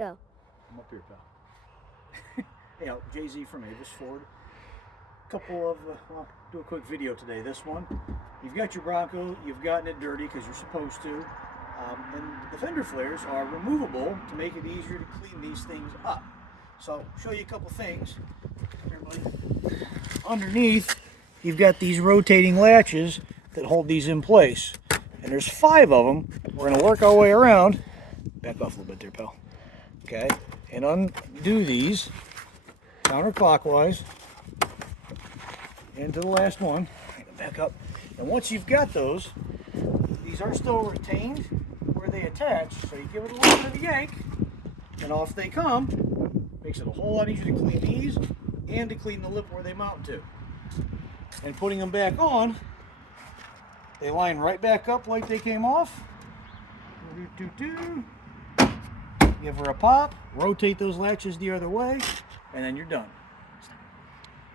Go. I'm up here, pal. Hey, Jay-Z from Avis Ford. Couple of, well, do a quick video today. This one, you've got your Bronco, you've gotten it dirty because you're supposed to, and the fender flares are removable to make it easier to clean these things up. So I'll show you a couple things. Here, buddy. Underneath, you've got these rotating latches that hold these in place, and there's 5 of them. We're going to work our way around. Back off a little bit there, pal. Okay, and undo these counterclockwise into the last one. Back up. And once you've got those, these are still retained where they attach, so you give it a little bit of a yank, and off they come. Makes it a whole lot easier to clean these and to clean the lip where they mount to. And putting them back on, they line right back up like they came off. Give her a pop, rotate those latches the other way, and then you're done.